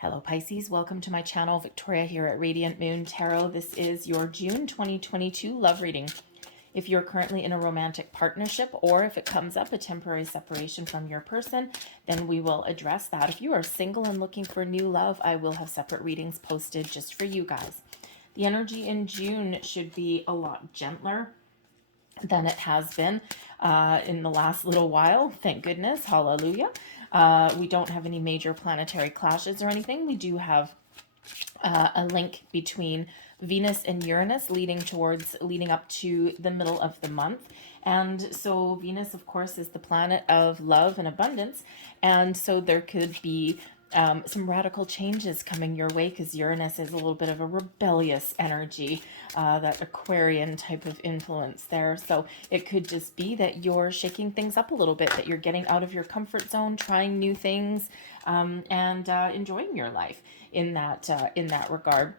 Hello Pisces, welcome to my channel. Victoria here at Radiant Moon Tarot. This is your June 2022 love reading. If you're currently in a romantic partnership, or if it comes up a temporary separation from your person, then we will address that. If you are single and looking for new love, I will have separate readings posted just for you guys. The energy in June should be a lot gentler than it has been in the last little while. Thank goodness. Hallelujah. We don't have any major planetary clashes or anything. We do have a link between Venus and Uranus leading up to the middle of the month. And so Venus, of course, is the planet of love and abundance. And so there could be some radical changes coming your way because Uranus is a little bit of a rebellious energy, that Aquarian type of influence there. So it could just be that you're shaking things up a little bit, that you're getting out of your comfort zone, trying new things, and enjoying your life in that regard.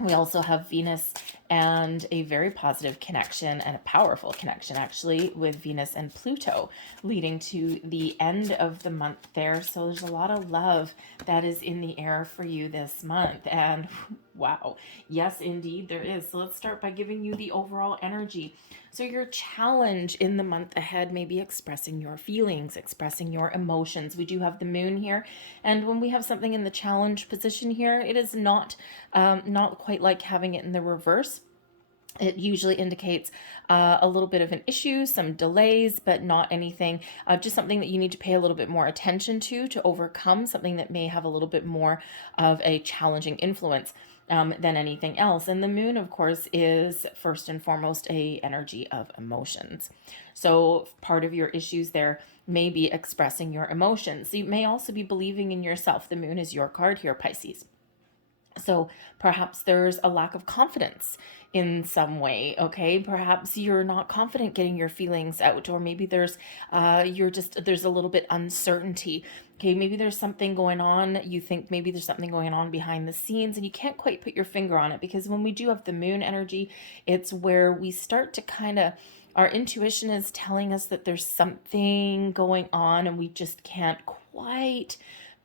We also have Venus and a very positive connection and a powerful connection actually with Venus and Pluto leading to the end of the month there. So there's a lot of love that is in the air for you this month. And wow, yes, indeed there is. So let's start by giving you the overall energy. So your challenge in the month ahead may be expressing your feelings, expressing your emotions. We do have the moon here. And when we have something in the challenge position here, it is not quite like having it in the reverse. It usually indicates a little bit of an issue, some delays, but not anything, just something that you need to pay a little bit more attention to overcome, something that may have a little bit more of a challenging influence than anything else. And the moon, of course, is first and foremost a energy of emotions. So part of your issues there may be expressing your emotions. You may also be believing in yourself. The moon is your card here, Pisces. So perhaps there's a lack of confidence in some way, okay? Perhaps you're not confident getting your feelings out, or maybe there's there's a little bit uncertainty. Okay, maybe there's something going on. You think maybe there's something going on behind the scenes and you can't quite put your finger on it, because when we do have the moon energy, it's where we start to kind of, our intuition is telling us that there's something going on and we just can't quite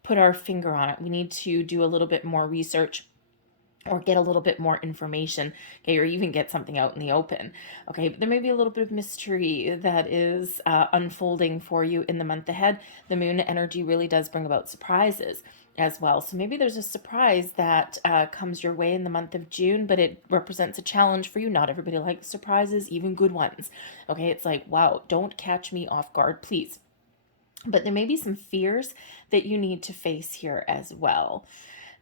put our finger on it. We need to do a little bit more research or get a little bit more information, okay, or even get something out in the open, okay? But there may be a little bit of mystery that is unfolding for you in the month ahead. The moon energy really does bring about surprises as well. So maybe there's a surprise that comes your way in the month of June, but it represents a challenge for you. Not everybody likes surprises, even good ones, okay? It's like, wow, don't catch me off guard, please. But there may be some fears that you need to face here as well.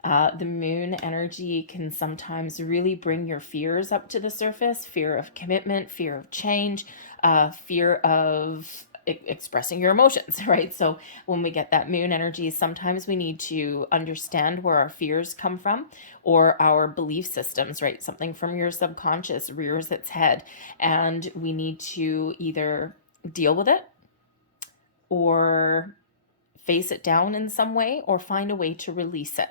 The moon energy can sometimes really bring your fears up to the surface. Fear of commitment, fear of change, fear of expressing your emotions, right? So when we get that moon energy, sometimes we need to understand where our fears come from, or our belief systems, right? Something from your subconscious rears its head, and we need to either deal with it or face it down in some way, or find a way to release it.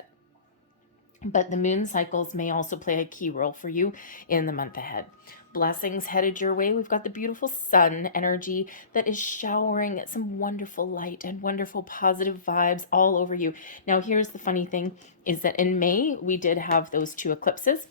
But the moon cycles may also play a key role for you in the month ahead. Blessings headed your way. We've got the beautiful sun energy that is showering some wonderful light and wonderful positive vibes all over you. Now, here's the funny thing, is that in May, we did have those two eclipses.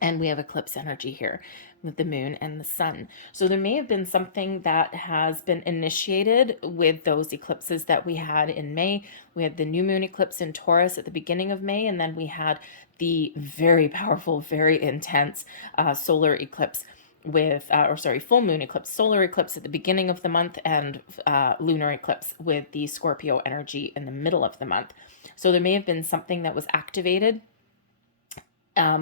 And we have eclipse energy here with the moon and the sun. So there may have been something that has been initiated with those eclipses that we had in May. We had the new moon eclipse in Taurus at the beginning of May, and then we had the very powerful, very intense solar eclipse with, full moon eclipse, solar eclipse at the beginning of the month, and lunar eclipse with the Scorpio energy in the middle of the month. So there may have been something that was activated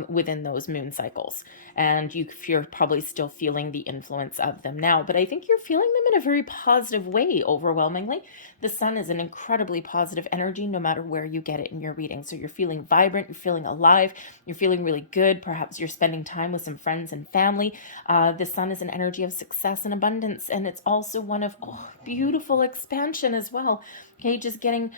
within those moon cycles, and you're probably still feeling the influence of them now, but I think you're feeling them in a very positive way. Overwhelmingly, the sun is an incredibly positive energy no matter where you get it in your reading. So you're feeling vibrant, you're feeling alive, you're feeling really good. Perhaps you're spending time with some friends and family. The sun is an energy of success and abundance, and it's also one of beautiful expansion as well. Okay, just getting,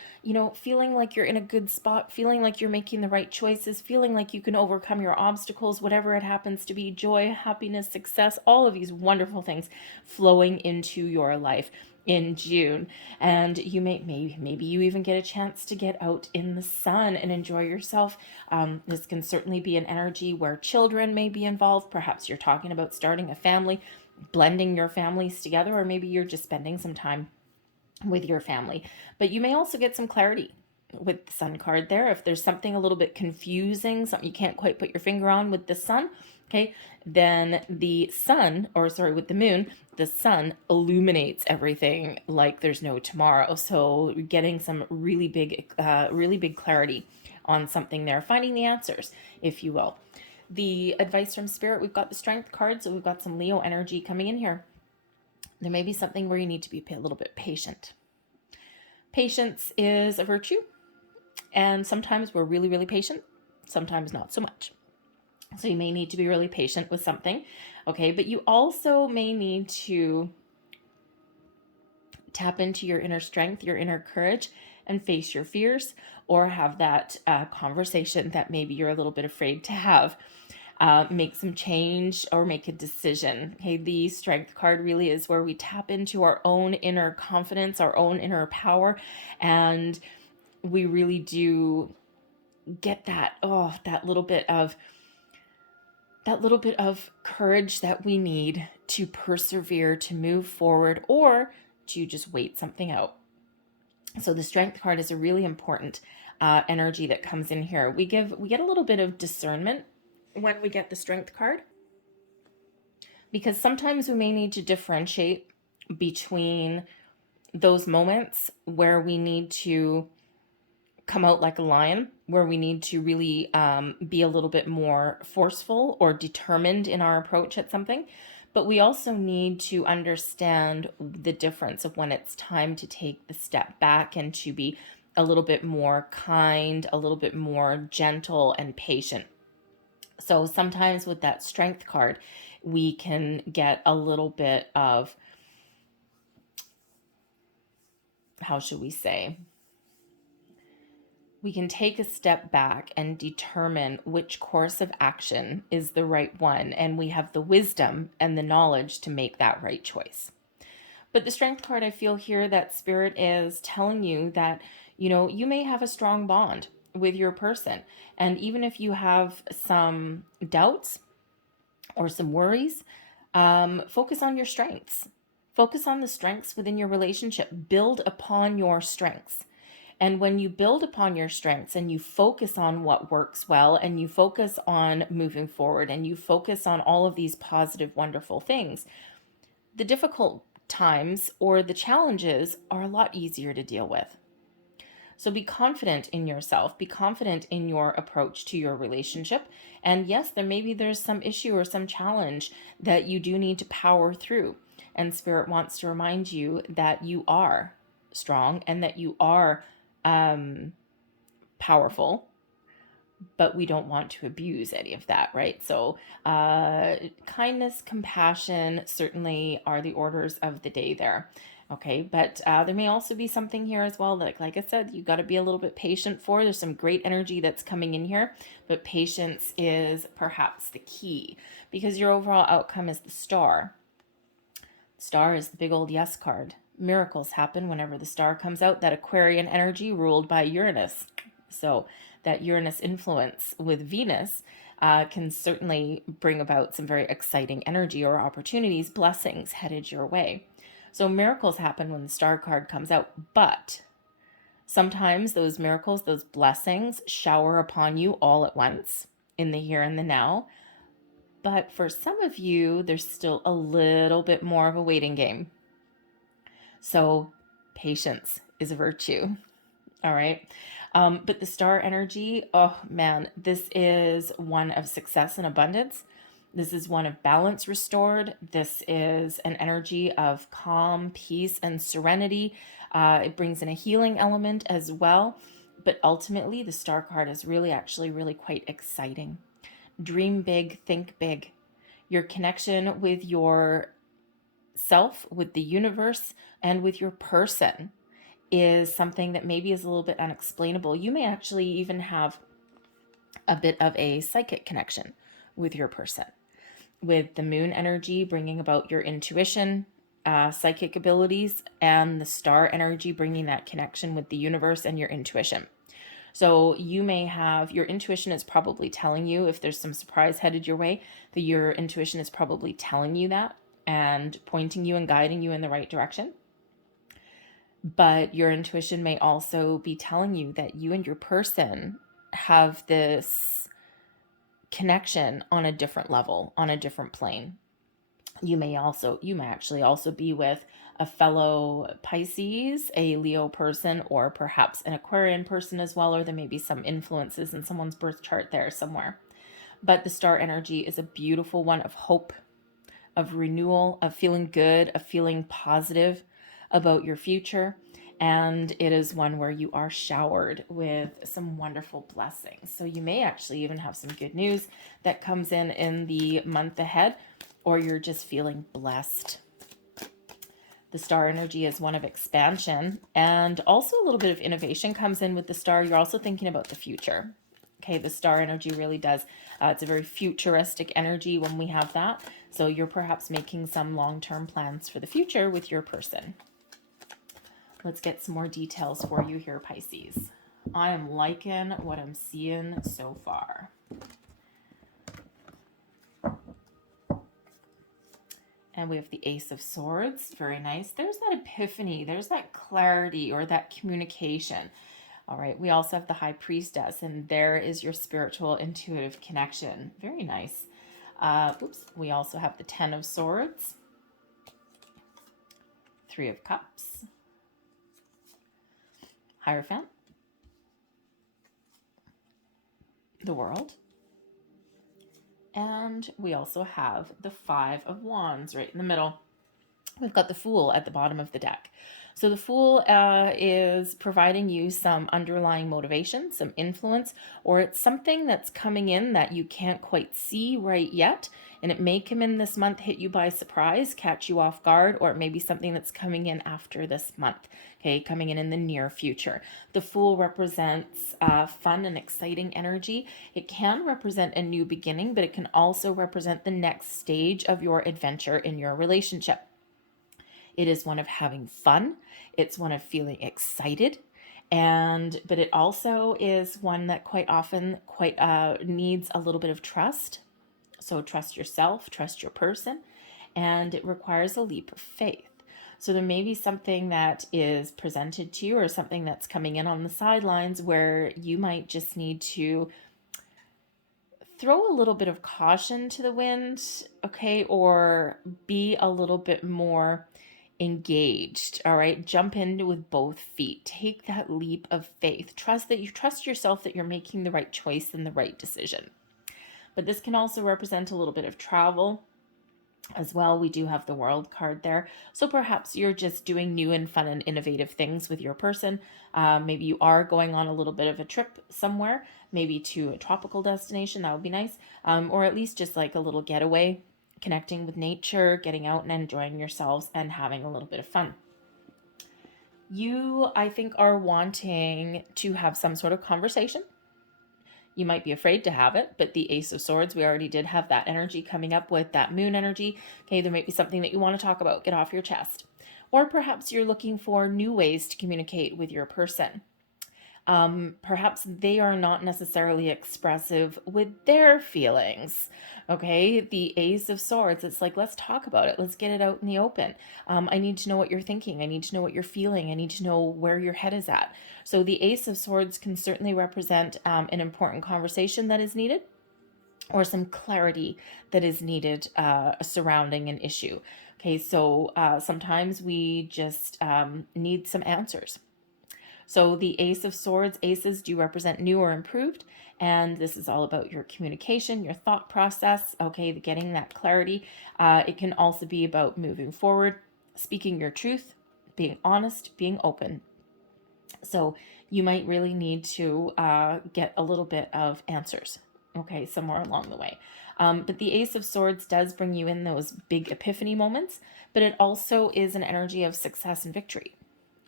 feeling like you're in a good spot, feeling like you're making the right choices, feeling like you can overcome your obstacles, whatever it happens to be, joy, happiness, success, all of these wonderful things flowing into your life in June. And you maybe you even get a chance to get out in the sun and enjoy yourself. This can certainly be an energy where children may be involved. Perhaps you're talking about starting a family, blending your families together, or maybe you're just spending some time with your family. But you may also get some clarity with the sun card there. If there's something a little bit confusing, something you can't quite put your finger on with the sun, okay, then the sun, or sorry, with the moon, the sun illuminates everything like there's no tomorrow. So getting some really big clarity on something there, finding the answers, if you will. The advice from Spirit, we've got the Strength card, so we've got some Leo energy coming in here. There may be something where you need to be a little bit patient. Patience is a virtue, and sometimes we're really, really patient, sometimes not so much. So you may need to be really patient with something, okay? But you also may need to tap into your inner strength, your inner courage, and face your fears, or have that conversation that maybe you're a little bit afraid to have. Make some change or make a decision. Okay, the Strength card really is where we tap into our own inner confidence, our own inner power, and we really do get that little bit of courage that we need to persevere, to move forward, or to just wait something out. So the Strength card is a really important energy that comes in here. We get a little bit of discernment when we get the Strength card, because sometimes we may need to differentiate between those moments where we need to come out like a lion, where we need to really be a little bit more forceful or determined in our approach at something. But we also need to understand the difference of when it's time to take the step back and to be a little bit more kind, a little bit more gentle and patient. So sometimes with that Strength card, we can get a little bit of, how should we say? We can take a step back and determine which course of action is the right one, and we have the wisdom and the knowledge to make that right choice. But the Strength card, I feel here that Spirit is telling you that, you may have a strong bond with your person. And even if you have some doubts or some worries, focus on your strengths. Focus on the strengths within your relationship. Build upon your strengths. And when you build upon your strengths and you focus on what works well, and you focus on moving forward, and you focus on all of these positive, wonderful things, the difficult times or the challenges are a lot easier to deal with. So be confident in yourself, be confident in your approach to your relationship. And yes, there's some issue or some challenge that you do need to power through. And Spirit wants to remind you that you are strong and that you are powerful, but we don't want to abuse any of that, right? So kindness, compassion certainly are the orders of the day there. Okay, but there may also be something here as well that, like I said, you got to be a little bit patient for. There's some great energy that's coming in here, but patience is perhaps the key, because your overall outcome is the Star. Star is the big old yes card. Miracles happen whenever the Star comes out, that Aquarian energy ruled by Uranus. So that Uranus influence with Venus can certainly bring about some very exciting energy or opportunities, blessings headed your way. So miracles happen when the Star card comes out, but sometimes those miracles, those blessings shower upon you all at once in the here and the now. But for some of you, there's still a little bit more of a waiting game. So patience is a virtue. All right. But the Star energy, oh man, this is one of success and abundance. This is one of balance restored. This is an energy of calm, peace, and serenity. It brings in a healing element as well. But ultimately, the Star card is really quite exciting. Dream big, think big. Your connection with your self, with the universe, and with your person is something that maybe is a little bit unexplainable. You may actually even have a bit of a psychic connection with your person, with the moon energy bringing about your intuition, psychic abilities, and the star energy bringing that connection with the universe and your intuition. So you may have, your intuition is probably telling you, if there's some surprise headed your way, that your intuition is probably telling you that and pointing you and guiding you in the right direction. But your intuition may also be telling you that you and your person have this connection on a different level, on a different plane. You may actually also be with a fellow Pisces, a Leo person, or perhaps an Aquarian person as well, or there may be some influences in someone's birth chart there somewhere. But the star energy is a beautiful one of hope, of renewal, of feeling good, of feeling positive about your future. And it is one where you are showered with some wonderful blessings. So you may actually even have some good news that comes in the month ahead, or you're just feeling blessed. The star energy is one of expansion, and also a little bit of innovation comes in with the star. You're also thinking about the future. Okay, the star energy really does. It's a very futuristic energy when we have that. So you're perhaps making some long-term plans for the future with your person. Let's get some more details for you here, Pisces. I am liking what I'm seeing so far. And we have the Ace of Swords. Very nice. There's that epiphany. There's that clarity or that communication. All right. We also have the High Priestess, and there is your spiritual intuitive connection. Very nice. We also have the Ten of Swords, Three of Cups, Hierophant, the World, and we also have the Five of Wands right in the middle. We've got the Fool at the bottom of the deck. So the Fool is providing you some underlying motivation, some influence, or it's something that's coming in that you can't quite see right yet. And it may come in this month, hit you by surprise, catch you off guard, or it may be something that's coming in after this month, okay, coming in the near future. The Fool represents fun and exciting energy. It can represent a new beginning, but it can also represent the next stage of your adventure in your relationship. It is one of having fun. It's one of feeling excited. But it also is one that quite often needs a little bit of trust. So trust yourself, trust your person, and it requires a leap of faith. So there may be something that is presented to you or something that's coming in on the sidelines where you might just need to throw a little bit of caution to the wind, okay, or be a little bit more engaged. All right, jump in with both feet. Take that leap of faith. Trust yourself that you're making the right choice and the right decision. But this can also represent a little bit of travel as well. We do have the World card there. So perhaps you're just doing new and fun and innovative things with your person. Maybe you are going on a little bit of a trip somewhere, maybe to a tropical destination. That would be nice. Or at least just like a little getaway, connecting with nature, getting out and enjoying yourselves and having a little bit of fun. You, I think, are wanting to have some sort of conversation. You might be afraid to have it, but the Ace of Swords, we already did have that energy coming up with that moon energy. Okay, there might be something that you want to talk about, get off your chest. Or perhaps you're looking for new ways to communicate with your person. Perhaps they are not necessarily expressive with their feelings. Okay, the Ace of Swords, it's like, let's talk about it. Let's get it out in the open. I need to know what you're thinking. I need to know what you're feeling. I need to know where your head is at. So the Ace of Swords can certainly represent an important conversation that is needed, or some clarity that is needed surrounding an issue. Okay, so sometimes we just need some answers. So the Ace of Swords, aces do represent new or improved, and this is all about your communication, your thought process, okay, getting that clarity. It can also be about moving forward, speaking your truth, being honest, being open. So you might really need to get a little bit of answers, okay, somewhere along the way. But the Ace of Swords does bring you in those big epiphany moments, but it also is an energy of success and victory.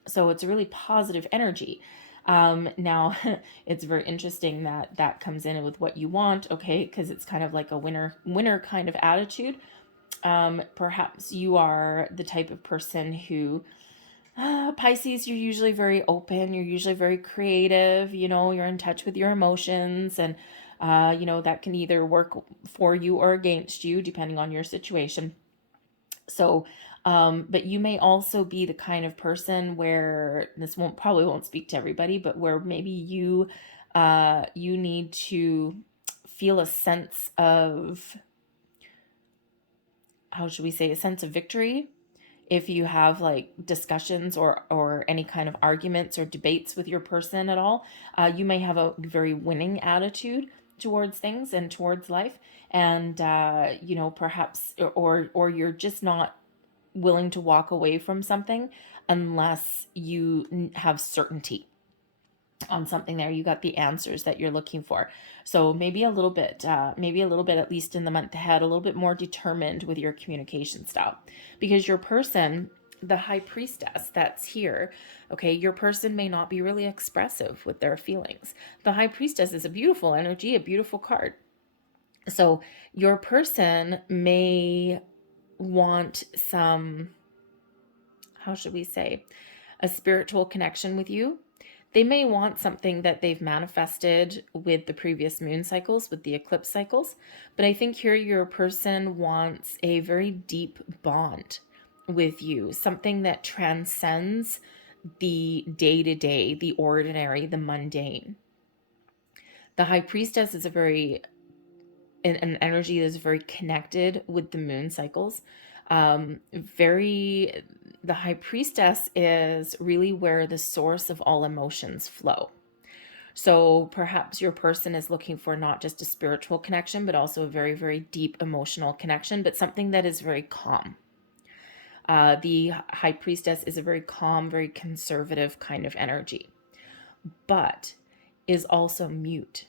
So it's a really positive energy. Now, it's very interesting that that comes in with what you want, okay, because it's kind of like a winner kind of attitude. Perhaps you are the type of person who, Pisces, you're usually very open, you're usually very creative, you're in touch with your emotions, and, that can either work for you or against you, depending on your situation. So, but you may also be the kind of person where this probably won't speak to everybody, but where maybe you need to feel a sense of, how should we say, a sense of victory. If you have like discussions or any kind of arguments or debates with your person at all, you may have a very winning attitude towards things and towards life, and perhaps, or you're just not willing to walk away from something unless you have certainty on something there. You got the answers that you're looking for. So maybe a little bit, at least in the month ahead, a little bit more determined with your communication style, because your person, the high priestess that's here, okay, your person may not be really expressive with their feelings. The high priestess is a beautiful energy, a beautiful card. So your person may want some, how should we say, a spiritual connection with you. They may want something that they've manifested with the previous moon cycles, with the eclipse cycles. But I think here your person wants a very deep bond with you, something that transcends the day-to-day, the ordinary, the mundane. The high priestess is an energy that is very connected with the moon cycles. The high priestess is really where the source of all emotions flow. So perhaps your person is looking for not just a spiritual connection, but also a very, very deep emotional connection, but something that is very calm. The high priestess is a very calm, very conservative kind of energy, but is also mute.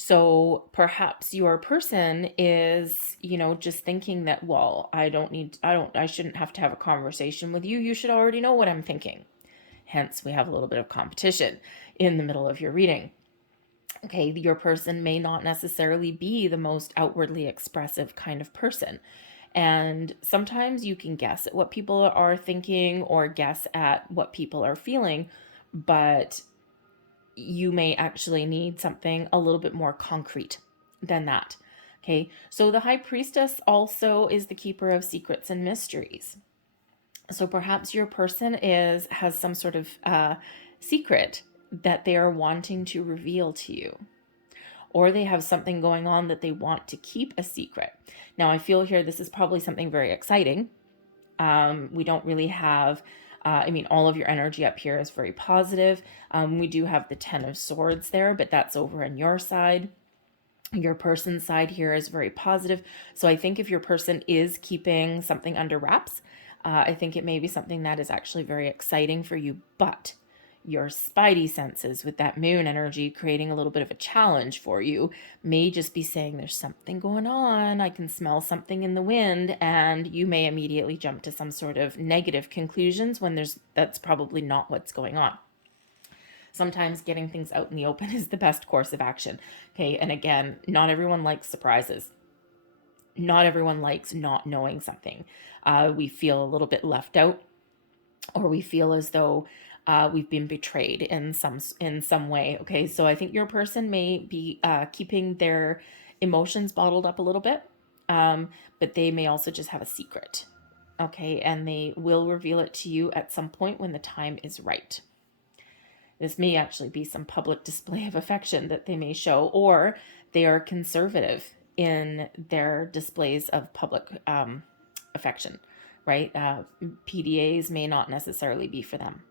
So perhaps your person is, just thinking that, well, I shouldn't have to have a conversation with you. You should already know what I'm thinking. Hence, we have a little bit of competition in the middle of your reading. Okay, your person may not necessarily be the most outwardly expressive kind of person. And sometimes you can guess at what people are thinking or guess at what people are feeling, but you may actually need something a little bit more concrete than that. Okay, so the high priestess also is the keeper of secrets and mysteries. So perhaps your person has some sort of secret that they are wanting to reveal to you, or they have something going on that they want to keep a secret. Now, I feel here this is probably something very exciting. We don't really have, all of your energy up here is very positive. We do have the 10 of Swords there, but that's over on your side. Your person's side here is very positive. So I think if your person is keeping something under wraps, I think it may be something that is actually very exciting for you, but your spidey senses with that moon energy creating a little bit of a challenge for you may just be saying there's something going on. I can smell something in the wind, and you may immediately jump to some sort of negative conclusions when that's probably not what's going on. Sometimes getting things out in the open is the best course of action. Okay, and again, not everyone likes surprises. Not everyone likes not knowing something. We feel a little bit left out, or we feel as though we've been betrayed in some way. Okay, so I think your person may be keeping their emotions bottled up a little bit, but they may also just have a secret. Okay, and they will reveal it to you at some point when the time is right. This may actually be some public display of affection that they may show, or they are conservative in their displays of public affection, right? PDAs may not necessarily be for them.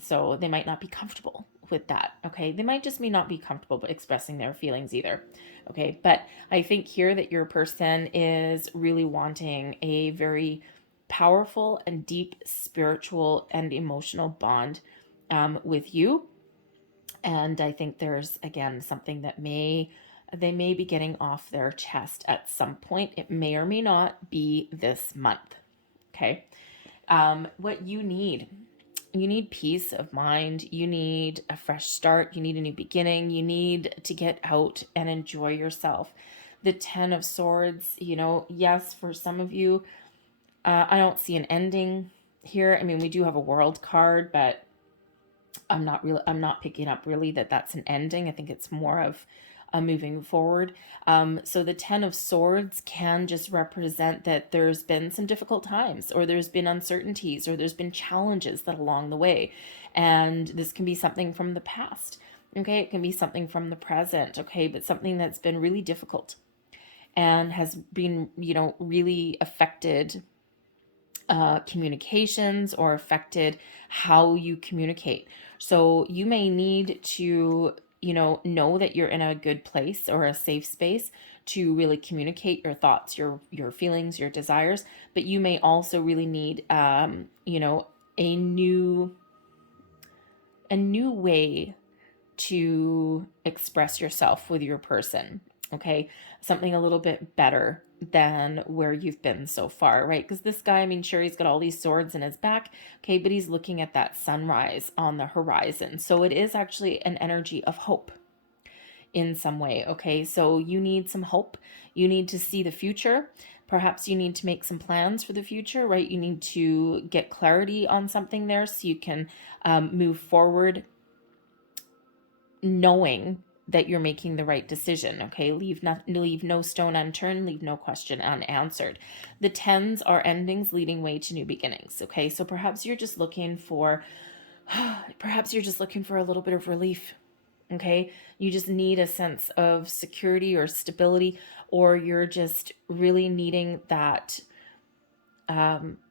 So they might not be comfortable with that. Okay, they might just may not be comfortable expressing their feelings either. Okay, but I think here that your person is really wanting a very powerful and deep spiritual and emotional bond with you. And I think there's, again, something that they may be getting off their chest at some point. It may or may not be this month. Okay. What you need you need peace of mind. You need a fresh start. You need a new beginning. You need to get out and enjoy yourself. The 10 of Swords, yes, for some of you, I don't see an ending here. I mean, we do have a World card, but I'm not picking up really that that's an ending. I think it's more of a moving forward. So the 10 of Swords can just represent that there's been some difficult times, or there's been uncertainties, or there's been challenges that along the way. And this can be something from the past. Okay, it can be something from the present. Okay, but something that's been really difficult and has been, really affected communications, or affected how you communicate. So you may need to, know that you're in a good place or a safe space to really communicate your thoughts, your feelings, your desires. But you may also really need, a new way to express yourself with your person. Okay, something a little bit better than where you've been so far, right? Because this guy, I mean, sure, he's got all these swords in his back, okay, but he's looking at that sunrise on the horizon. So it is actually an energy of hope in some way, okay? So you need some hope. You need to see the future. Perhaps you need to make some plans for the future, right? You need to get clarity on something there so you can move forward knowing that you're making the right decision. Okay, leave no stone unturned, leave no question unanswered. The 10s are endings leading way to new beginnings. Okay, so perhaps you're just looking for a little bit of relief. Okay, you just need a sense of security or stability, or you're just really needing that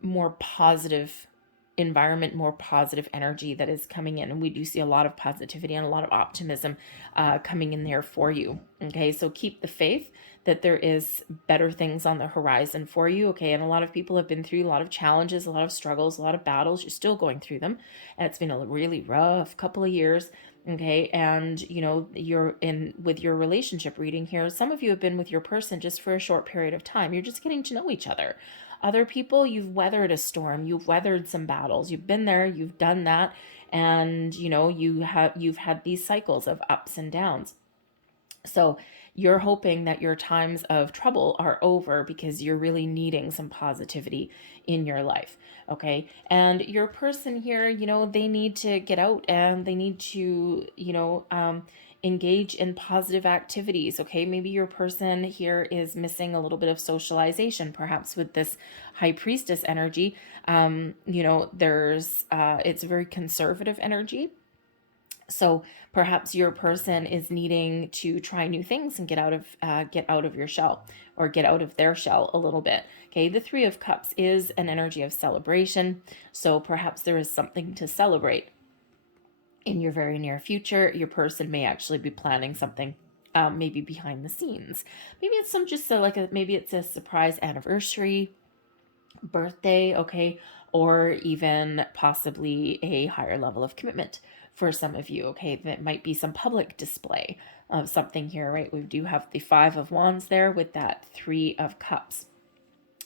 more positive environment, more positive energy that is coming in. And we do see a lot of positivity and a lot of optimism coming in there for you. Okay, so keep the faith that there is better things on the horizon for you. Okay, and a lot of people have been through a lot of challenges, a lot of struggles, a lot of battles. You're still going through them, and it's been a really rough couple of years. Okay, and you're in with your relationship reading here. Some of you have been with your person just for a short period of time. You're just getting to know each other. Other people, you've weathered a storm, you've weathered some battles, you've been there, you've done that, and you've had these cycles of ups and downs. So you're hoping that your times of trouble are over because you're really needing some positivity in your life. Okay. And your person here, they need to get out and they need to, engage in positive activities. Okay. Maybe your person here is missing a little bit of socialization, perhaps with this high priestess energy. It's a very conservative energy. So perhaps your person is needing to try new things and get out of your shell, or get out of their shell a little bit. Okay, the 3 of Cups is an energy of celebration. So perhaps there is something to celebrate in your very near future. Your person may actually be planning something, maybe behind the scenes. Maybe it's maybe it's a surprise anniversary, birthday, okay, or even possibly a higher level of commitment for some of you. Okay, that might be some public display of something here, right? We do have the 5 of Wands there with that 3 of Cups.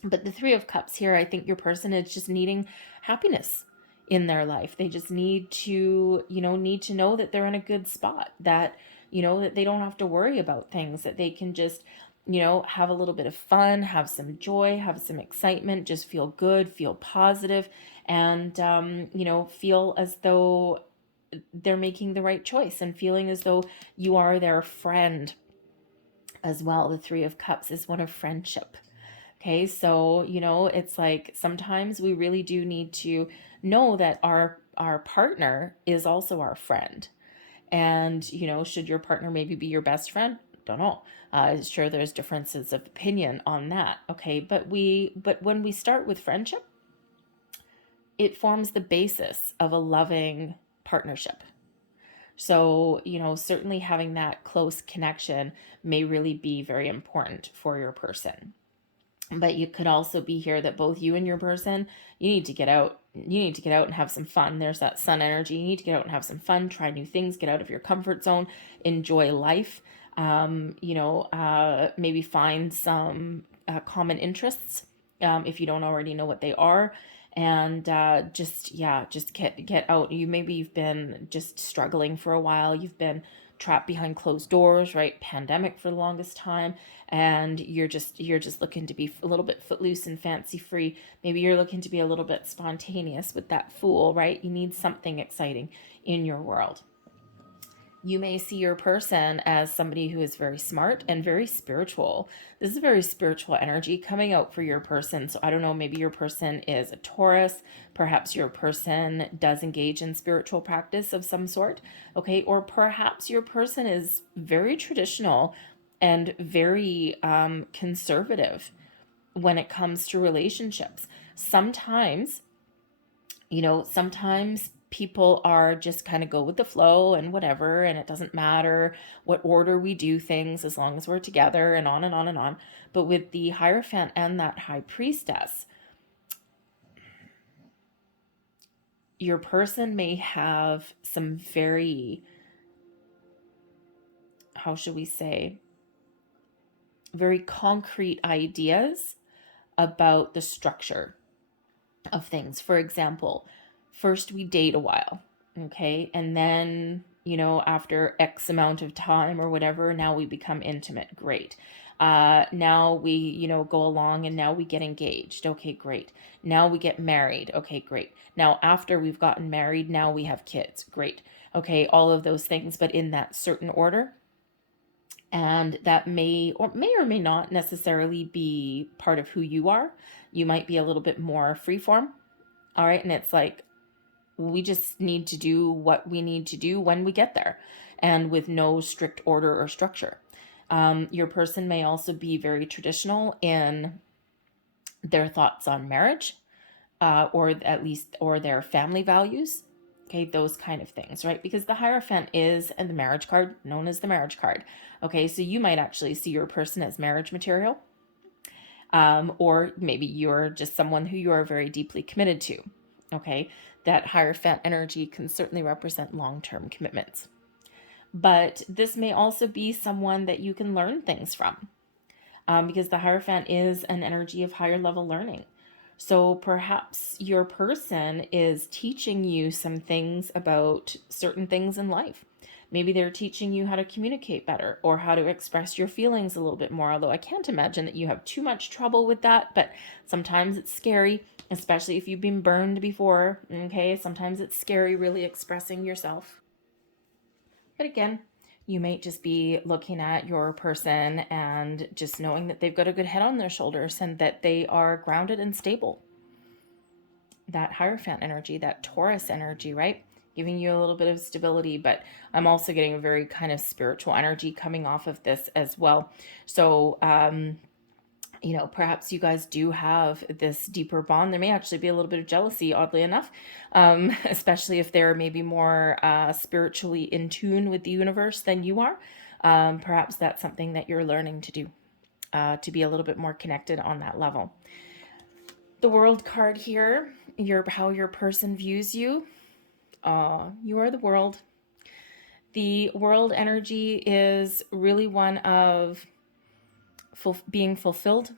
But the 3 of Cups here, I think your person is just needing happiness in their life. They just need to know that they're in a good spot, that that they don't have to worry about things, that they can just have a little bit of fun, have some joy, have some excitement, just feel good, feel positive, and feel as though they're making the right choice, and feeling as though you are their friend as well. The 3 of Cups is one of friendship. Okay, so it's like sometimes we really do need to know that our partner is also our friend. And should your partner maybe be your best friend? Don't know. Sure, there's differences of opinion on that. Okay, but when we start with friendship, it forms the basis of a loving partnership. So, certainly having that close connection may really be very important for your person. But you could also be here that both you and your person, you need to get out. You need to get out and have some fun. There's that sun energy. You need to get out and have some fun, try new things, get out of your comfort zone, enjoy life. Maybe find some common interests if you don't already know what they are, and just get out. Maybe you've been just struggling for a while. You've been trapped behind closed doors, right? Pandemic for the longest time, and you're just looking to be a little bit footloose and fancy free. Maybe you're looking to be a little bit spontaneous with that Fool, right? You need something exciting in your world. You may see your person as somebody who is very smart and very spiritual. This is a very spiritual energy coming out for your person. So I don't know, maybe your person is a Taurus. Perhaps your person does engage in spiritual practice of some sort. Okay. Or perhaps your person is very traditional and very conservative when it comes to relationships. Sometimes people are just kind of go with the flow and whatever, and it doesn't matter what order we do things as long as we're together, and on and on and on. But with the Hierophant and that High Priestess, your person may have some very, how should we say, very concrete ideas about the structure of things. For example, first we date a while, okay? And then, after X amount of time or whatever, now we become intimate. Great. Now we, go along and now we get engaged. Okay, great. Now we get married. Okay, great. Now after we've gotten married, now we have kids. Great. Okay, all of those things, but in that certain order. And that may or may not necessarily be part of who you are. You might be a little bit more freeform. All right. And it's like, we just need to do what we need to do when we get there, and with no strict order or structure. Your person may also be very traditional in their thoughts on marriage, or their family values. Okay, those kind of things, right? Because the Hierophant is the marriage card, known as the marriage card. Okay, so you might actually see your person as marriage material. Or maybe you're just someone who you are very deeply committed to. Okay, that Hierophant energy can certainly represent long-term commitments. But this may also be someone that you can learn things from, because the Hierophant is an energy of higher level learning. So perhaps your person is teaching you some things about certain things in life. Maybe they're teaching you how to communicate better, or how to express your feelings a little bit more. Although I can't imagine that you have too much trouble with that, but sometimes it's scary, especially if you've been burned before. Okay, sometimes it's scary really expressing yourself. But again, you might just be looking at your person and just knowing that they've got a good head on their shoulders and that they are grounded and stable. That Hierophant energy, that Taurus energy, right? Giving you a little bit of stability, but I'm also getting a very kind of spiritual energy coming off of this as well. So, perhaps you guys do have this deeper bond. There may actually be a little bit of jealousy, oddly enough, especially if they're maybe more spiritually in tune with the universe than you are. Perhaps that's something that you're learning to do, to be a little bit more connected on that level. The World card here, how your person views you. You are the world. The World energy is really one of being fulfilled,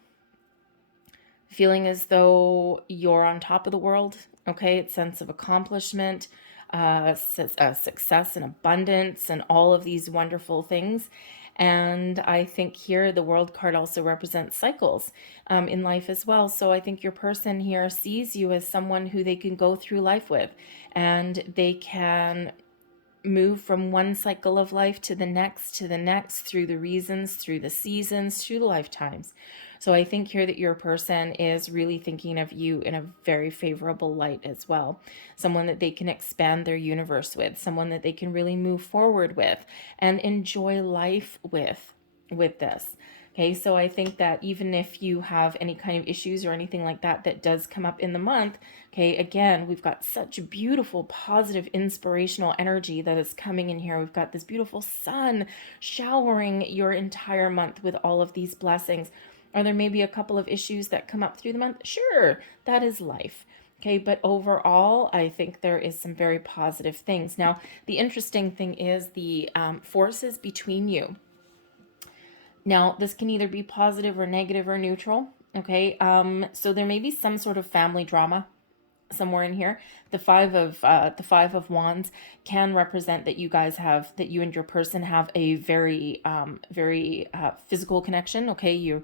feeling as though you're on top of the world. Okay, it's sense of accomplishment, success and abundance, and all of these wonderful things. And I think here the World card also represents cycles in life as well. So I think your person here sees you as someone who they can go through life with, and they can move from one cycle of life to the next, through the reasons, through the seasons, through the lifetimes. So I think here that your person is really thinking of you in a very favorable light as well. Someone that they can expand their universe with, someone that they can really move forward with and enjoy life with this. Okay, so I think that even if you have any kind of issues or anything like that that does come up in the month, okay, again, we've got such beautiful, positive, inspirational energy that is coming in here. We've got this beautiful sun showering your entire month with all of these blessings. Are there maybe a couple of issues that come up through the month? Sure, that is life. Okay, but overall, I think there is some very positive things. Now, the interesting thing is the forces between you. Now, this can either be positive or negative or neutral. Okay, so there may be some sort of family drama. somewhere in here. The Five of Wands can represent that you guys have, that you and your person have a very physical connection. Okay, you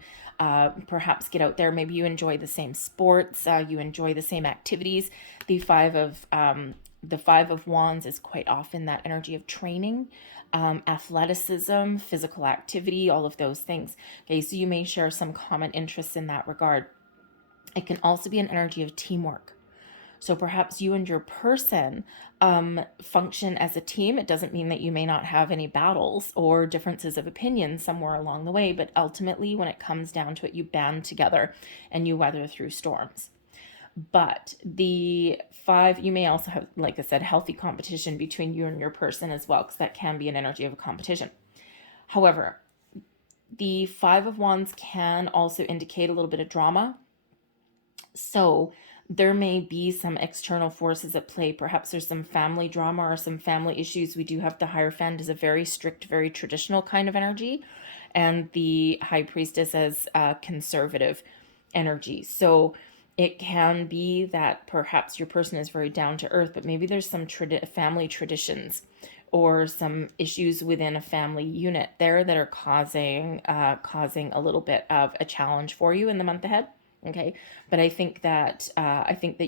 perhaps get out there. Maybe you enjoy the same sports. You enjoy the same activities. The Five of Wands is quite often that energy of training, athleticism, physical activity, all of those things. Okay, so you may share some common interests in that regard. It can also be an energy of teamwork. So perhaps you and your person function as a team. It doesn't mean that you may not have any battles or differences of opinion somewhere along the way, but ultimately when it comes down to it, you band together and you weather through storms. But the five, you may also have, like I said, healthy competition between you and your person as well, because that can be an energy of a competition. However, the Five of Wands can also indicate a little bit of drama. So there may be some external forces at play. Perhaps there's some family drama or some family issues. We do have the Hierophant as a very strict, very traditional kind of energy, and the High Priestess as a conservative energy. So it can be that perhaps your person is very down to earth, but maybe there's some family traditions or some issues within a family unit there that are causing a little bit of a challenge for you in the month ahead. Okay, but I think that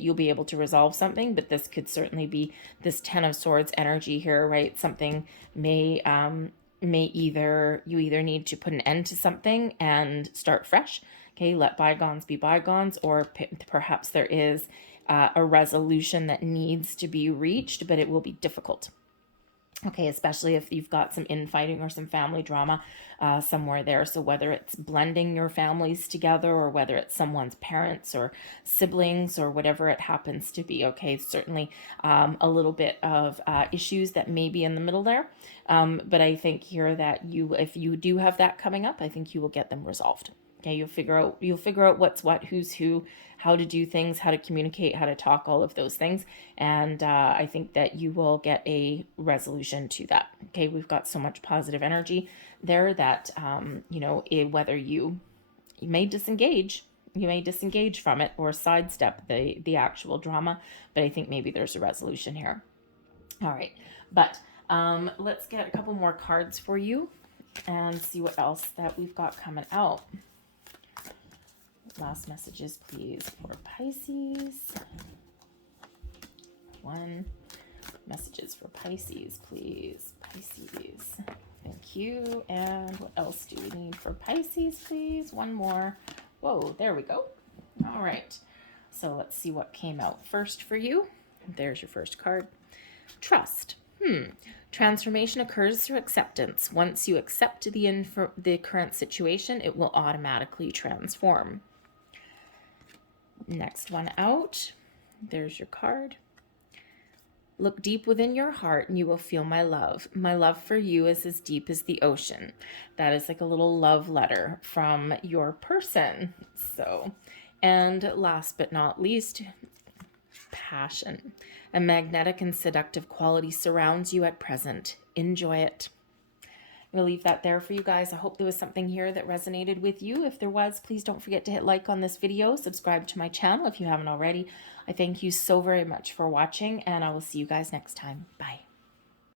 you'll be able to resolve something. But this could certainly be this Ten of Swords energy here, right? Something may either need to put an end to something and start fresh. Okay, let bygones be bygones, or perhaps there is a resolution that needs to be reached, but it will be difficult. Okay, especially if you've got some infighting or some family drama somewhere there. So whether it's blending your families together, or whether it's someone's parents or siblings or whatever it happens to be. Okay, certainly a little bit of issues that may be in the middle there. But I think here that if you do have that coming up, I think you will get them resolved. Okay, you'll figure out what's what, who's who, how to do things, how to communicate, how to talk, all of those things. And I think that you will get a resolution to that. Okay, we've got so much positive energy there that, whether you may disengage, from it or sidestep the actual drama, but I think maybe there's a resolution here. All right, but let's get a couple more cards for you and see what else that we've got coming out. Last messages, please, for Pisces. One. Messages for Pisces, please. Pisces. Thank you. And what else do we need for Pisces, please? One more. Whoa, there we go. All right. So let's see what came out first for you. There's your first card. Trust. Transformation occurs through acceptance. Once you accept the current situation, it will automatically transform. Next one out. There's your card. Look deep within your heart and you will feel my love. My love for you is as deep as the ocean. That is like a little love letter from your person. So, and last but not least, passion. A magnetic and seductive quality surrounds you at present. Enjoy it. I'm going to leave that there for you guys. I hope there was something here that resonated with you. If there was, please don't forget to hit like on this video. Subscribe to my channel if you haven't already. I thank you so very much for watching, and I will see you guys next time. Bye.